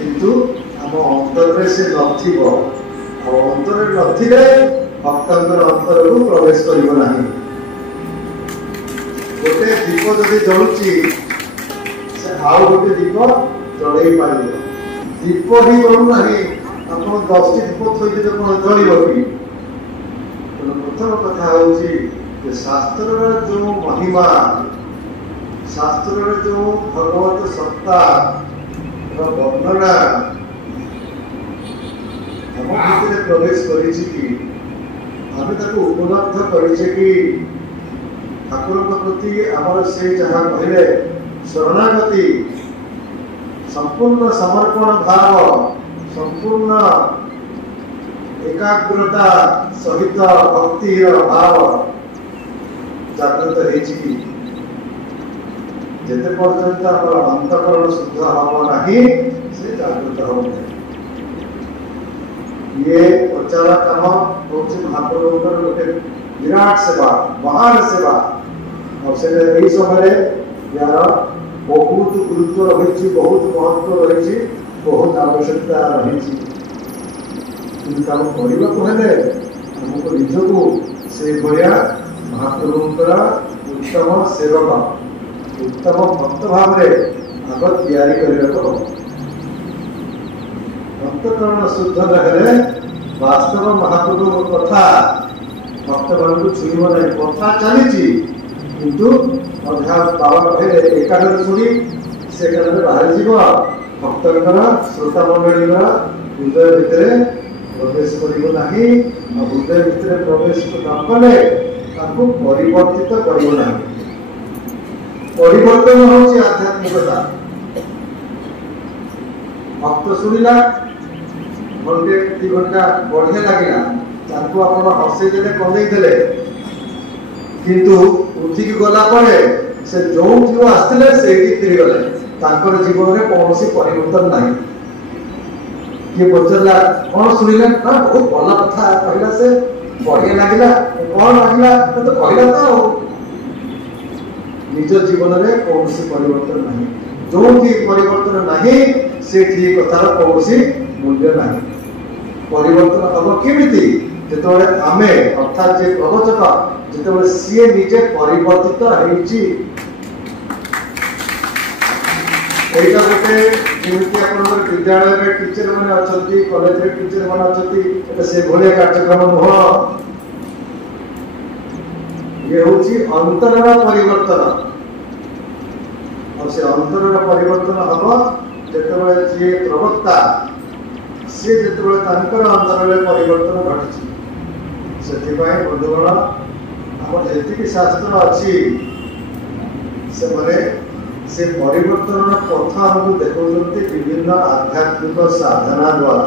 किंतु आम अंतर से नथिबो अंतर नथिले भक्तर अंतर को प्रवेश करिबो नाही। गोटे दीप जदि जलुची से आउ गोटे दीप जलई पार दीप ही जलू ना आप 10 दीप थोड़ी कौन जल कि प्रथम कथा हूँ शास्त्र जो महिमा शास्त्र जो भगवत सत्ता वर्णना हम भीतर प्रवेश कर उपलब्ध कर ठाकुर प्रति आमर से जहाँ कहले शरणागति संपूर्ण समर्पण भाव संपूर्ण एकाग्रता सहित भक्ति भाव जागृत होती जिते पर्यंत अंतकरण शुद्ध हम ना से जागृत हो ये प्रचार काम हूँ महाप्रभुଙ୍କର गोटे विराट सेवा महान सेवा और समय यार बहुत गुरुत्व रही बहुत महत्व रही बहुत आवश्यकता रही काम करने आमको निजको से भाया महाप्रभुଙ୍କର उत्तम सेवक उत्तम भक्त भाव में आग या अंतकरण शुद्ध रहे वास्तव महाप्रभु कथा भक्त मान को छुईब ना कथा चली किंतु अधा बाबा कहे एकाग्र शुणी से बाहर जीव भक्तर श्रोता मंडली हृदय भितर प्रवेश करना हृदय भितर प्रवेश न कले परिवर्तित करना परिवर्तन हूँ आध्यात्मिकता भक्त शुणिला घंटे 2 घंटा बढ़िया लगे आप हसई देले कंदे देले किंतु उठिक गला पड़े से जो आसते से फिर गले जीवन में कौन परिवर्तन ना किए पचारा कौन शुणिले ना बहुत भल कथा कहला से बढ़िया लगे कौन लगे तो कहला तो निज जीवन में कौन परिवर्तन ना जो परिवर्तन ना से कथार कौन मूल्य ना परिवर्तन हम केमिति जिते आमे अर्थात जे प्रवचक जिते सी निजे परिवर्तित होती गोटे जमी आप विद्यालय में टीचर मैंने अच्छा कॉलेज में टीचर मैंने अच्छा से भाया कार्यक्रम नुह ये हूँ अंतर परिवर्तन और से अंतर परिवर्तन हम जिते जी प्रवक्ता सी जो अंतर परिवर्तन घटी से बंधुगण आम जी शास्त्र अच्छी से परिवर्तन पथ आमको देखते विभिन्न आध्यात्मिक साधना द्वारा